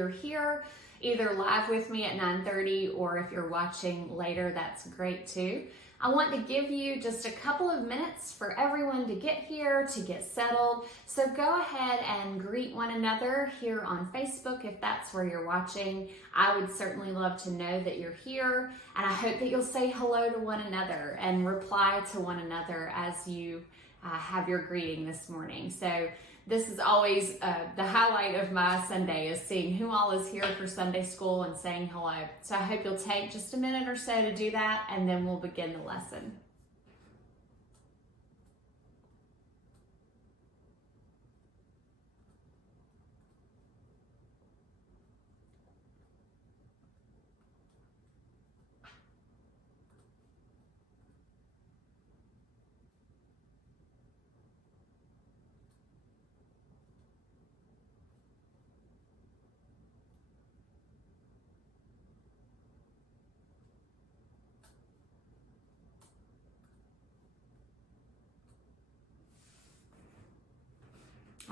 you're here either live with me at 9:30, or if you're watching later, that's great too. I want to give you just a couple of minutes for everyone to get here, to get settled. So go ahead and greet one another here on Facebook if that's where you're watching. I would certainly love to know that you're here, and I hope that you'll say hello to one another and reply to one another as you have your greeting this morning. So this is always the highlight of my Sunday, is seeing who all is here for Sunday school and saying hello. So I hope you'll take just a minute or so to do that, and then we'll begin the lesson.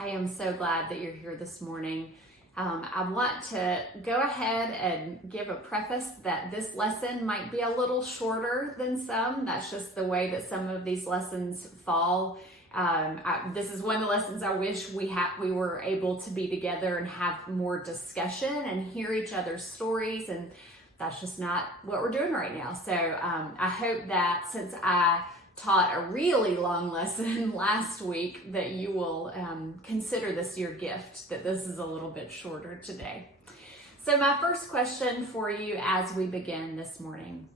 I am so glad that you're here this morning. I want to go ahead and give a preface that this lesson might be a little shorter than some. That's just the way that some of these lessons fall. This is one of the lessons I wish we were able to be together and have more discussion and hear each other's stories, and that's just not what we're doing right now. So I hope that since I taught a really long lesson last week, that you will consider this your gift, that this is a little bit shorter today. So my first question for you as we begin this morning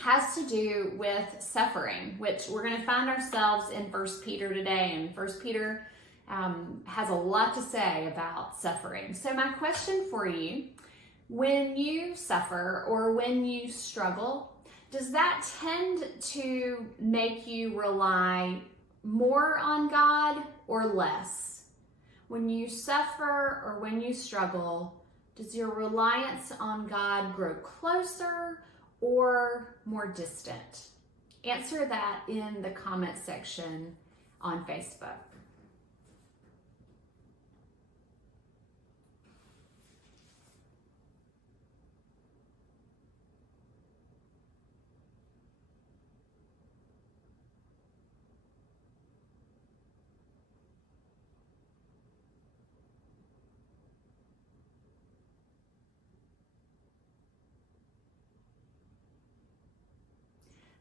has to do with suffering, which we're going to find ourselves in 1 Peter today, and 1 Peter has a lot to say about suffering. So my question for you, when you suffer or when you struggle, does that tend to make you rely more on God or less? When you suffer or when you struggle, does your reliance on God grow closer or more distant? Answer that in the comment section on Facebook.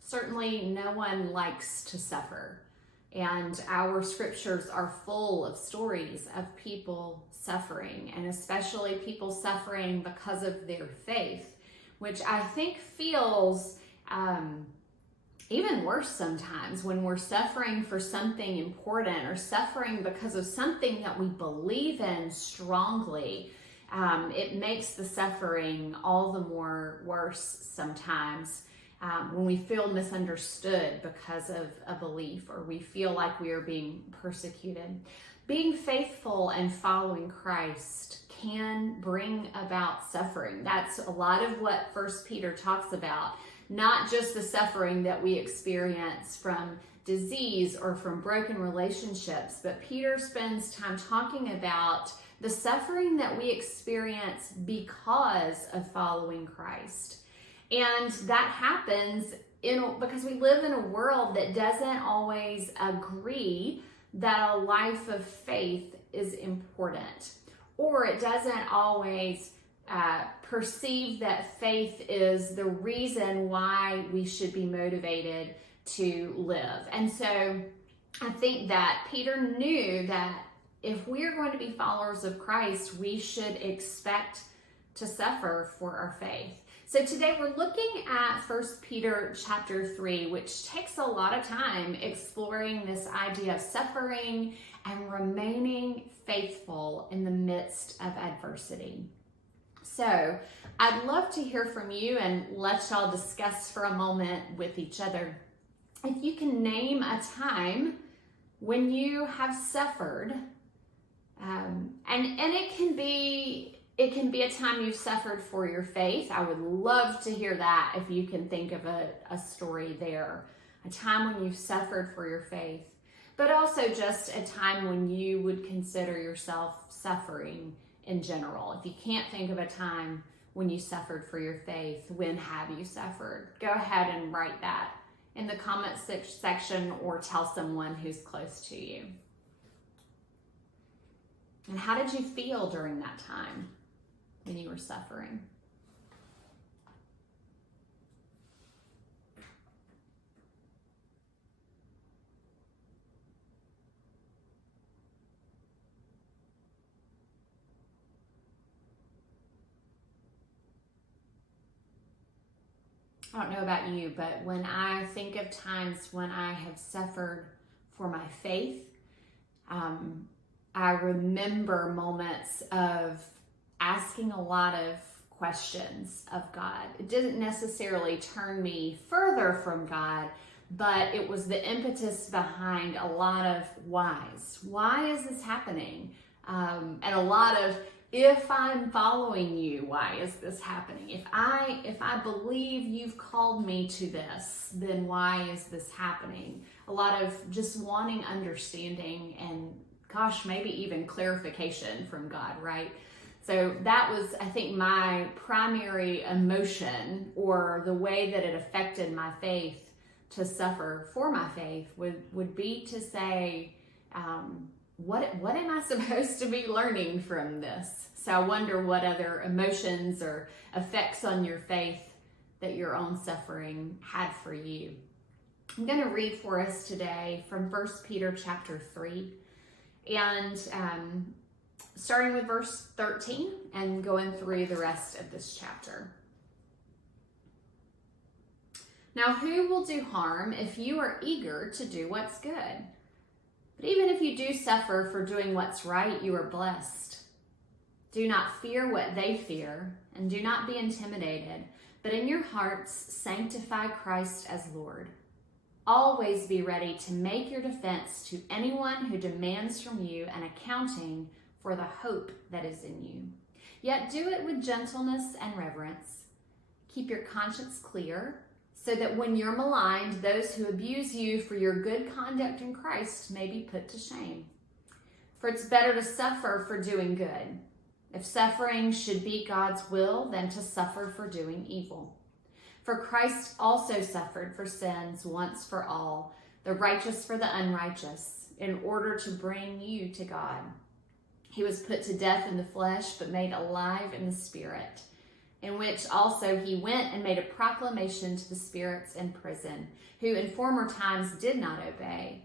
Certainly no one likes to suffer, and our scriptures are full of stories of people suffering, and especially people suffering because of their faith, which I think feels even worse sometimes when we're suffering for something important or suffering because of something that we believe in strongly. It makes the suffering all the more worse sometimes. When we feel misunderstood because of a belief, or we feel like we are being persecuted. Being faithful and following Christ can bring about suffering. That's a lot of what 1 Peter talks about, not just the suffering that we experience from disease or from broken relationships, but Peter spends time talking about the suffering that we experience because of following Christ. And that happens because we live in a world that doesn't always agree that a life of faith is important, or it doesn't always perceive that faith is the reason why we should be motivated to live. And so I think that Peter knew that if we're going to be followers of Christ, we should expect to suffer for our faith. So today we're looking at 1 Peter chapter 3, which takes a lot of time exploring this idea of suffering and remaining faithful in the midst of adversity. So I'd love to hear from you and let y'all discuss for a moment with each other. If you can name a time when you have suffered, and it can be a time you've suffered for your faith. I would love to hear that if you can think of a story there, a time when you've suffered for your faith, but also just a time when you would consider yourself suffering in general. If you can't think of a time when you suffered for your faith, when have you suffered? Go ahead and write that in the comment section or tell someone who's close to you. And how did you feel during that time when you were suffering? I don't know about you, but when I think of times when I have suffered for my faith, I remember moments of asking a lot of questions of God. It didn't necessarily turn me further from God, but it was the impetus behind a lot of whys. Why is this happening? And a lot of, if I'm following you, why is this happening? If I believe you've called me to this, then why is this happening? A lot of just wanting understanding and, gosh, maybe even clarification from God, right? So that was, I think, my primary emotion, or the way that it affected my faith to suffer for my faith would be to say, what am I supposed to be learning from this? So I wonder what other emotions or effects on your faith that your own suffering had for you. I'm going to read for us today from 1 Peter chapter 3, and starting with verse 13 and going through the rest of this chapter. Now, who will do harm if you are eager to do what's good? But even if you do suffer for doing what's right, you are blessed. Do not fear what they fear, and do not be intimidated, but in your hearts sanctify Christ as Lord. Always be ready to make your defense to anyone who demands from you an accounting for the hope that is in you. Yet do it with gentleness and reverence. Keep your conscience clear, so that when you're maligned, those who abuse you for your good conduct in Christ may be put to shame. For it's better to suffer for doing good, if suffering should be God's will, than to suffer for doing evil. For Christ also suffered for sins once for all, the righteous for the unrighteous, in order to bring you to God. He was put to death in the flesh, but made alive in the spirit, in which also he went and made a proclamation to the spirits in prison, who in former times did not obey,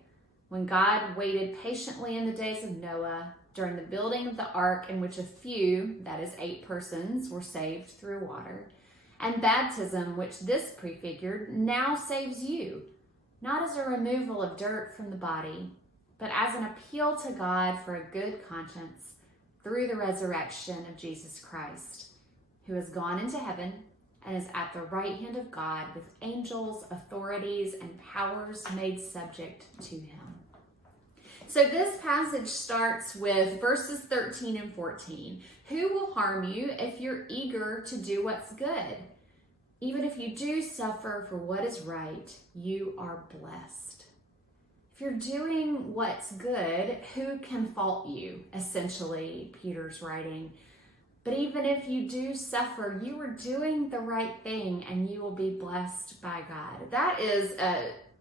when God waited patiently in the days of Noah, during the building of the ark, in which a few, that is 8 persons, were saved through water, and baptism, which this prefigured, now saves you, not as a removal of dirt from the body, but as an appeal to God for a good conscience through the resurrection of Jesus Christ, who has gone into heaven and is at the right hand of God, with angels, authorities, and powers made subject to him. So this passage starts with verses 13 and 14. Who will harm you if you're eager to do what's good? Even if you do suffer for what is right, you are blessed. If you're doing what's good, who can fault you? Essentially, Peter's writing. But even if you do suffer, you are doing the right thing and you will be blessed by God. That is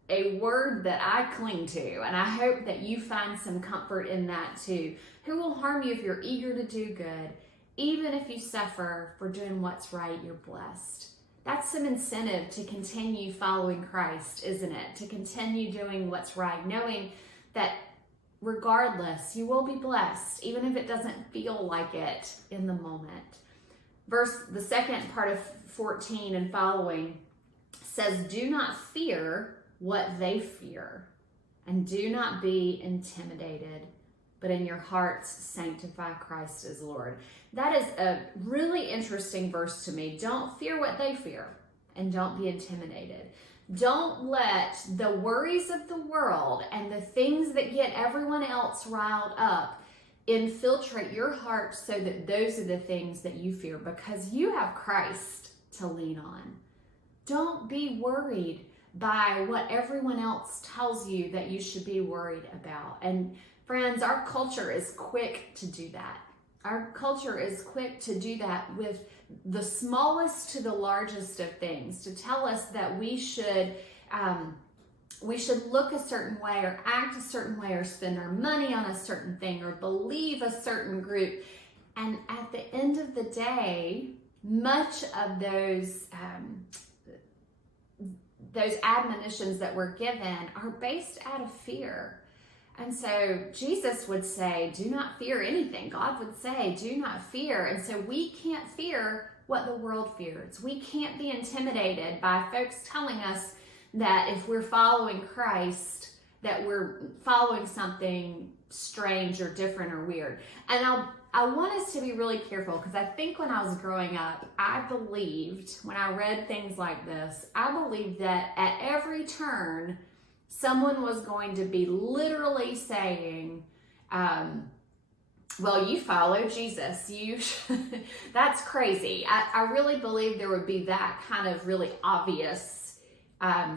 a word that I cling to, and I hope that you find some comfort in that too. Who will harm you if you're eager to do good? Even if you suffer for doing what's right, you're blessed. That's some incentive to continue following Christ, isn't it? To continue doing what's right, knowing that regardless, you will be blessed, even if it doesn't feel like it in the moment. The second part of 14 and following says, do not fear what they fear, and do not be intimidated, but in your hearts sanctify Christ as Lord. That is a really interesting verse to me. Don't fear what they fear, and don't be intimidated. Don't let the worries of the world and the things that get everyone else riled up infiltrate your heart so that those are the things that you fear, because you have Christ to lean on. Don't be worried by what everyone else tells you that you should be worried about. And friends, our culture is quick to do that. Our culture is quick to do that with the smallest to the largest of things, to tell us that we should look a certain way or act a certain way or spend our money on a certain thing or believe a certain group. And at the end of the day, much of those admonitions that we're given are based out of fear. And so Jesus would say, do not fear anything. God would say, do not fear. And so we can't fear what the world fears. We can't be intimidated by folks telling us that if we're following Christ, that we're following something strange or different or weird. And I want us to be really careful, because I think when I was growing up, I believed, when I read things like this, I believed that at every turn, someone was going to be literally saying, well, you follow Jesus. That's crazy. I really believe there would be that kind of really obvious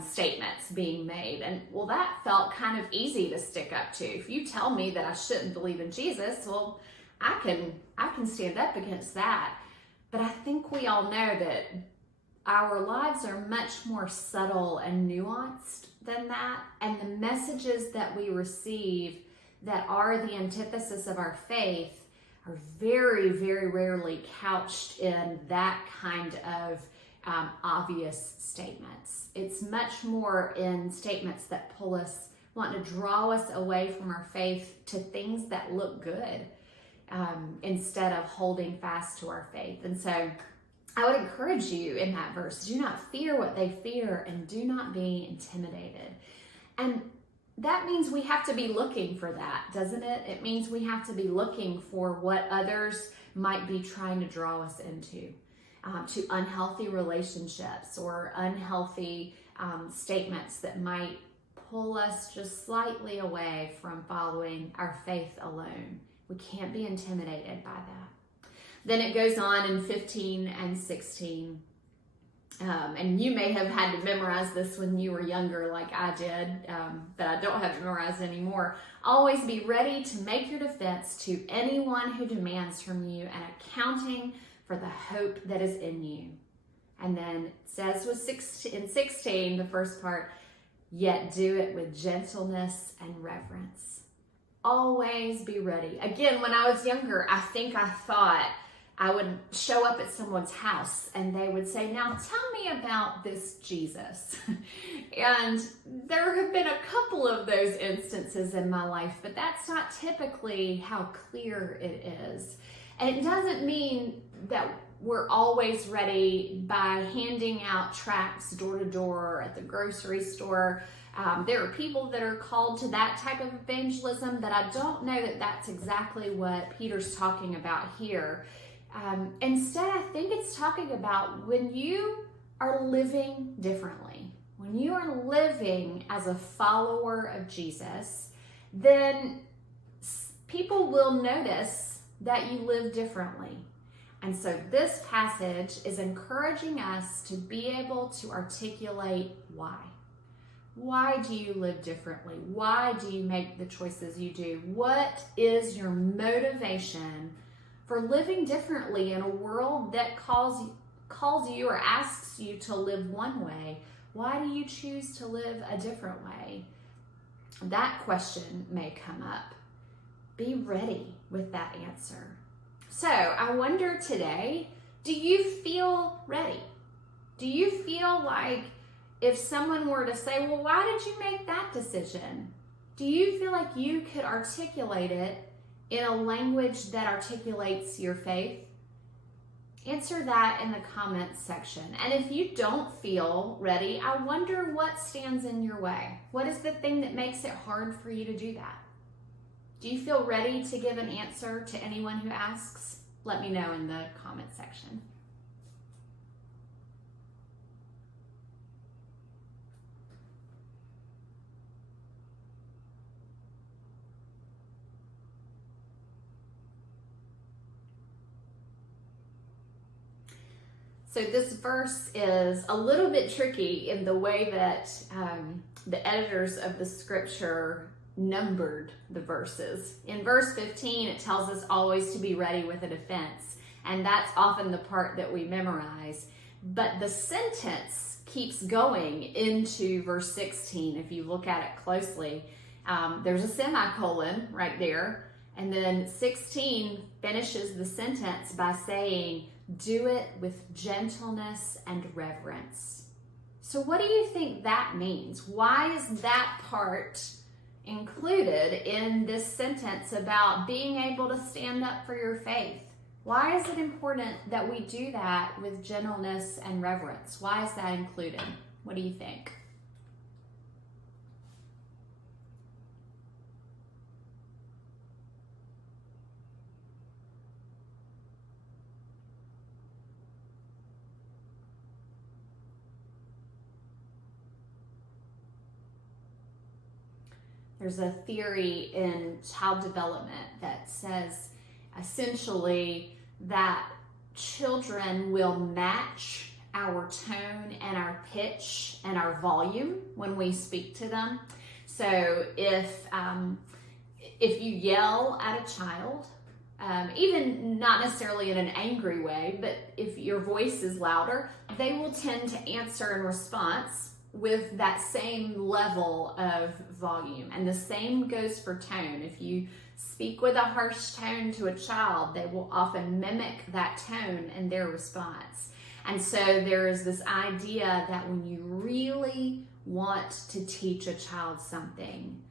statements being made. And well, that felt kind of easy to stick up to. If you tell me that I shouldn't believe in Jesus, well, I can stand up against that. But I think we all know that our lives are much more subtle and nuanced than that. And the messages that we receive that are the antithesis of our faith are very, very rarely couched in that kind of obvious statements. It's much more in statements that want to draw us away from our faith to things that look good, instead of holding fast to our faith. And so I would encourage you in that verse, do not fear what they fear and do not be intimidated. And that means we have to be looking for that, doesn't it? It means we have to be looking for what others might be trying to draw us into, to unhealthy relationships or unhealthy statements that might pull us just slightly away from following our faith alone. We can't be intimidated by that. Then it goes on in 15 and 16. And you may have had to memorize this when you were younger like I did, but I don't have it memorized anymore. Always be ready to make your defense to anyone who demands from you an accounting for the hope that is in you. And then it says in 16, the first part, yet do it with gentleness and reverence. Always be ready. Again, when I was younger, I think I thought I would show up at someone's house and they would say, now tell me about this Jesus. And there have been a couple of those instances in my life, but that's not typically how clear it is. And it doesn't mean that we're always ready by handing out tracts door to door at the grocery store. There are people that are called to that type of evangelism, but I don't know that that's exactly what Peter's talking about here. Instead, I think it's talking about when you are living differently, when you are living as a follower of Jesus, then people will notice that you live differently. And so this passage is encouraging us to be able to articulate why. Why do you live differently? Why do you make the choices you do? What is your motivation for living differently in a world that calls you or asks you to live one way? Why do you choose to live a different way? That question may come up. Be ready with that answer. So I wonder today, do you feel ready? Do you feel like if someone were to say, well, why did you make that decision? Do you feel like you could articulate it in a language that articulates your faith? Answer that in the comments section. And if you don't feel ready, I wonder what stands in your way. What is the thing that makes it hard for you to do that? Do you feel ready to give an answer to anyone who asks? Let me know in the comment section. So this verse is a little bit tricky in the way that the editors of the scripture numbered the verses. In verse 15, it tells us always to be ready with a defense. And that's often the part that we memorize. But the sentence keeps going into verse 16. If you look at it closely, there's a semicolon right there. And then 16 finishes the sentence by saying, do it with gentleness and reverence. So what do you think that means? Why is that part included in this sentence about being able to stand up for your faith? Why is it important that we do that with gentleness and reverence? Why is that included? What do you think? There's a theory in child development that says essentially that children will match our tone and our pitch and our volume when we speak to them. So if you yell at a child, even not necessarily in an angry way, but if your voice is louder, they will tend to answer in response with that same level of volume. And the same goes for tone. If you speak with a harsh tone to a child, they will often mimic that tone in their response. And so there is this idea that when you really want to teach a child something,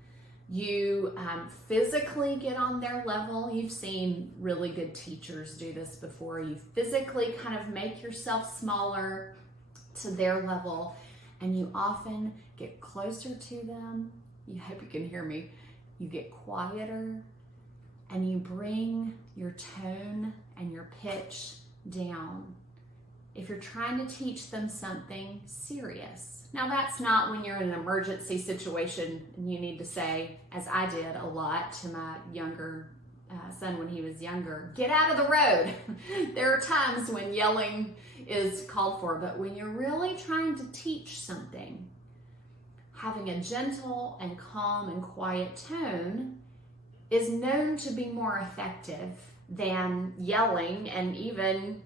you physically get on their level. You've seen really good teachers do this before. You physically kind of make yourself smaller to their level, and you often get closer to them. I hope you can hear me. You get quieter, and you bring your tone and your pitch down if you're trying to teach them something serious. Now, that's not when you're in an emergency situation and you need to say, as I did a lot to my younger son when he was younger, get out of the road. There are times when yelling is called for, but when you're really trying to teach something, having a gentle and calm and quiet tone is known to be more effective than yelling and even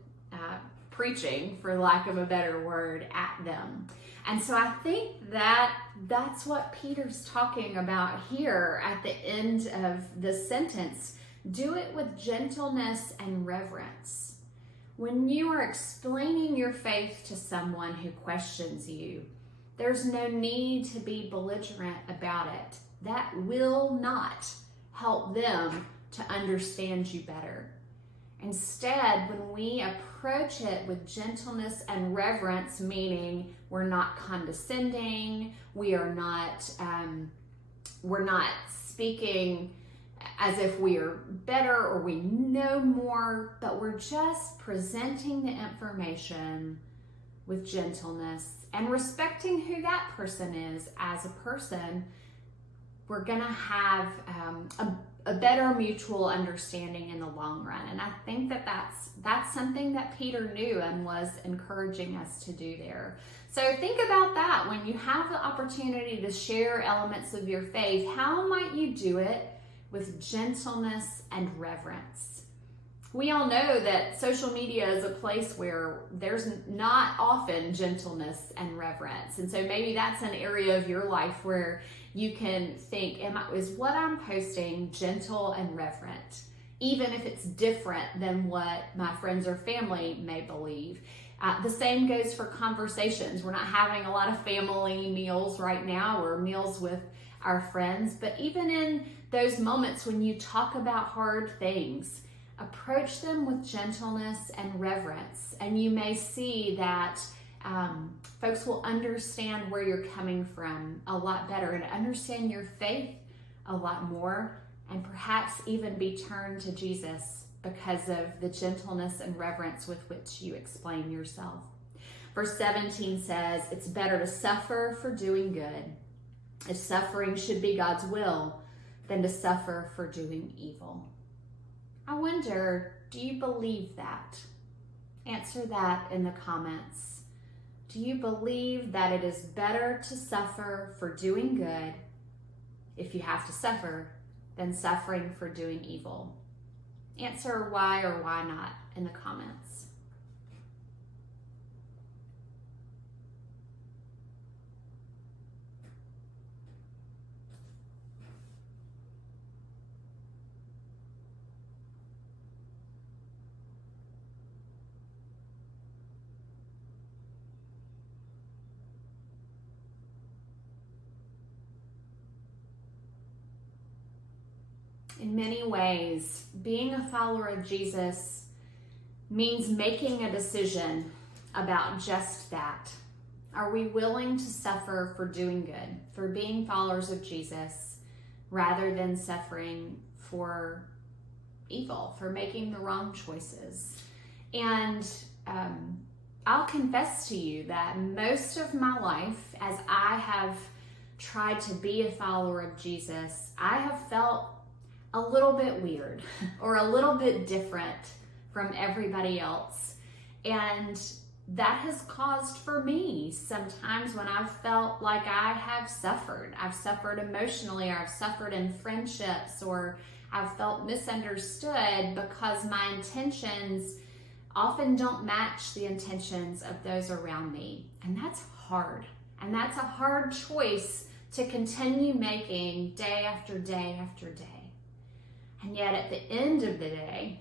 preaching, for lack of a better word, at them. And so I think that that's what Peter's talking about here at the end of the sentence. Do it with gentleness and reverence. When you are explaining your faith to someone who questions you, there's no need to be belligerent about it. That will not help them to understand you better. Instead, when we approach it with gentleness and reverence, meaning we're not condescending, we're not speaking as if we are better or we know more, but we're just presenting the information with gentleness and respecting who that person is as a person, we're going to have a better mutual understanding in the long run. And I think that that's something that Peter knew and was encouraging us to do there. So think about that when you have the opportunity to share elements of your faith. How might you do it with gentleness and reverence? We all know that social media is a place where there's not often gentleness and reverence. And so maybe that's an area of your life where you can think, is what I'm posting gentle and reverent, even if it's different than what my friends or family may believe. The same goes for conversations. We're not having a lot of family meals right now or meals with our friends, but even in those moments when you talk about hard things, approach them with gentleness and reverence, and you may see that folks will understand where you're coming from a lot better and understand your faith a lot more, and perhaps even be turned to Jesus because of the gentleness and reverence with which you explain yourself. Verse 17 says, it's better to suffer for doing good, if suffering should be God's will, than to suffer for doing evil. I wonder, do you believe that? Answer that in the comments. Do you believe that it is better to suffer for doing good, If you have to suffer, then suffering for doing evil. Answer why or why not in the comments. In many ways, being a follower of Jesus means making a decision about just that. Are we willing to suffer for doing good, for being followers of Jesus, rather than suffering for evil, for making the wrong choices? And I'll confess to you that most of my life, as I have tried to be a follower of Jesus, I have felt a little bit weird or a little bit different from everybody else. And that has caused for me sometimes when I've felt like I have suffered. I've suffered emotionally, or I've suffered in friendships, or I've felt misunderstood because my intentions often don't match the intentions of those around me. And that's hard. And that's a hard choice to continue making day after day after day. And yet at the end of the day,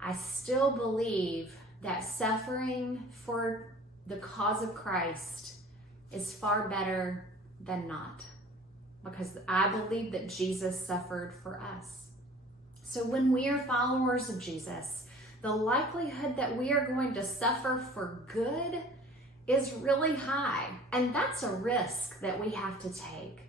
I still believe that suffering for the cause of Christ is far better than not, because I believe that Jesus suffered for us. So when we are followers of Jesus, the likelihood that we are going to suffer for good is really high. And that's a risk that we have to take.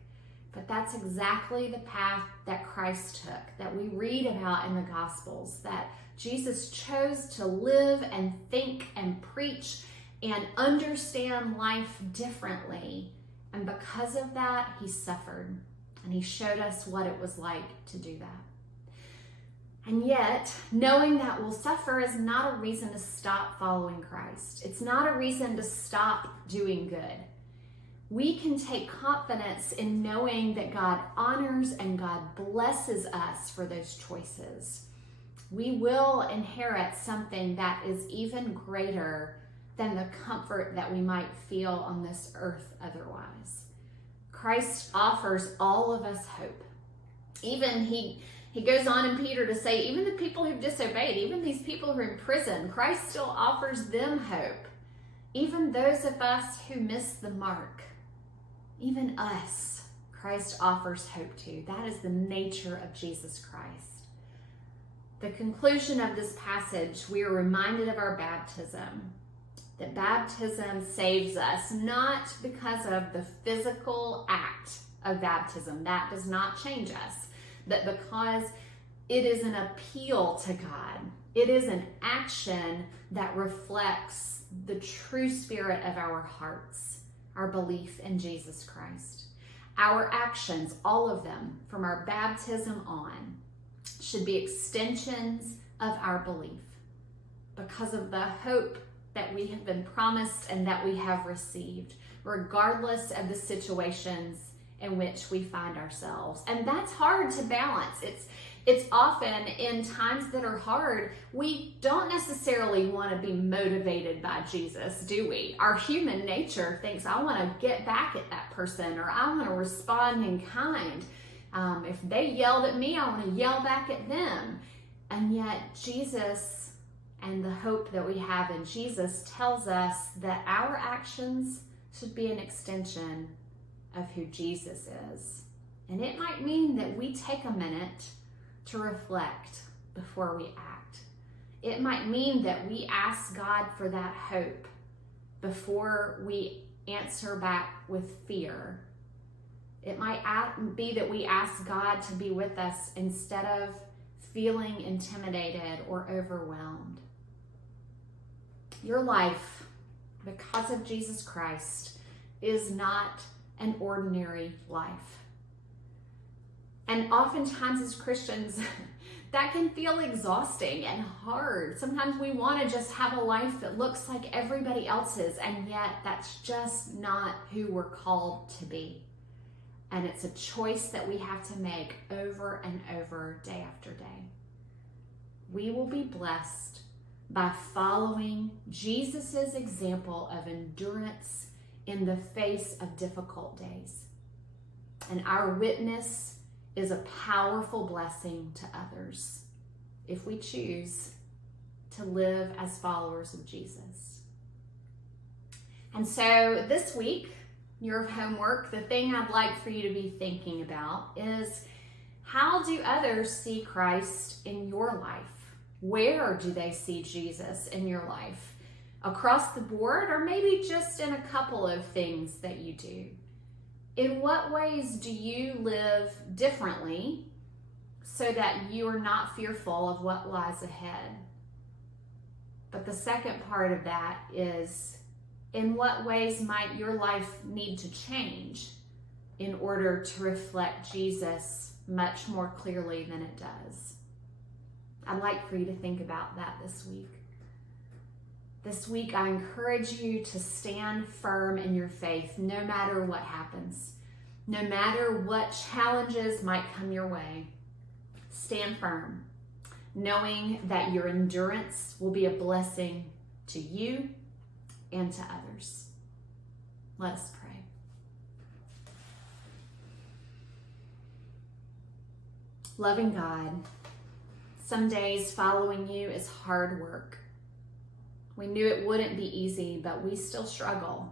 But that's exactly the path that Christ took, that we read about in the Gospels, that Jesus chose to live and think and preach and understand life differently. And because of that, he suffered. And he showed us what it was like to do that. And yet, knowing that we'll suffer is not a reason to stop following Christ. It's not a reason to stop doing good. We can take confidence in knowing that God honors and God blesses us for those choices. We will inherit something that is even greater than the comfort that we might feel on this earth otherwise. Christ offers all of us hope. Even he goes on in Peter to say, even the people who've disobeyed, even these people who are in prison, Christ still offers them hope. Even those of us who miss the mark. Even us, Christ offers hope to. That is the nature of Jesus Christ. The conclusion of this passage, we are reminded of our baptism. That baptism saves us, not because of the physical act of baptism. That does not change us. But because it is an appeal to God. It is an action that reflects the true spirit of our hearts. Our belief in Jesus Christ. Our actions, all of them, from our baptism on, should be extensions of our belief because of the hope that we have been promised and that we have received, regardless of the situations in which we find ourselves. And that's hard to balance. It's often in times that are hard, we don't necessarily want to be motivated by Jesus, do we? Our human nature thinks, I want to get back at that person, or I want to respond in kind. If they yelled at me, I want to yell back at them. And yet Jesus and the hope that we have in Jesus tells us that our actions should be an extension of who Jesus is. And it might mean that we take a minute to reflect before we act. It might mean that we ask God for that hope before we answer back with fear. It might be that we ask God to be with us instead of feeling intimidated or overwhelmed. Your life, because of Jesus Christ, is not an ordinary life. And oftentimes as Christians, that can feel exhausting and hard. Sometimes we want to just have a life that looks like everybody else's, and yet that's just not who we're called to be. and it's a choice that we have to make over and over, day after day. We will be blessed by following Jesus's example of endurance in the face of difficult days. And our witness is a powerful blessing to others if we choose to live as followers of Jesus. And so this week, your homework, the thing I'd like for you to be thinking about is, how do others see Christ in your life? Where do they see Jesus in your life? Across the board, or maybe just in a couple of things that you do? In what ways do you live differently so that you are not fearful of what lies ahead? But the second part of that is, in what ways might your life need to change in order to reflect Jesus much more clearly than it does? I'd like for you to think about that this week. This week, I encourage you to stand firm in your faith no matter what happens, no matter what challenges might come your way. Stand firm, knowing that your endurance will be a blessing to you and to others. Let us pray. Loving God, some days following you is hard work. We knew it wouldn't be easy, but we still struggle.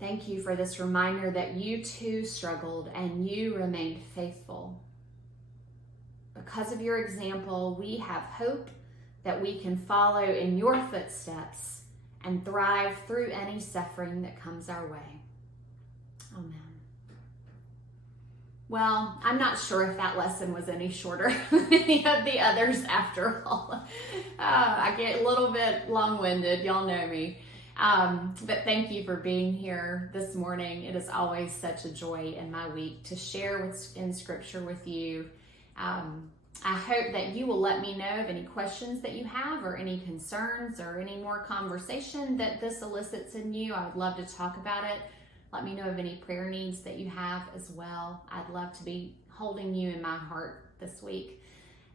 Thank you for this reminder that you too struggled and you remained faithful. Because of your example, we have hope that we can follow in your footsteps and thrive through any suffering that comes our way. Amen. Well, I'm not sure if that lesson was any shorter than any of the others after all. I get a little bit long-winded, y'all know me. But thank you for being here this morning. It is always such a joy in my week to share what's in Scripture with you. I hope that you will let me know of any questions that you have, or any concerns, or any more conversation that this elicits in you. I would love to talk about it. Let me know of any prayer needs that you have as well. I'd love to be holding you in my heart this week.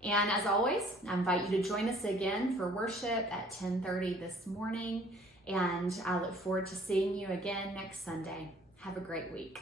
And as always, I invite you to join us again for worship at 10:30 this morning. And I look forward to seeing you again next Sunday. Have a great week.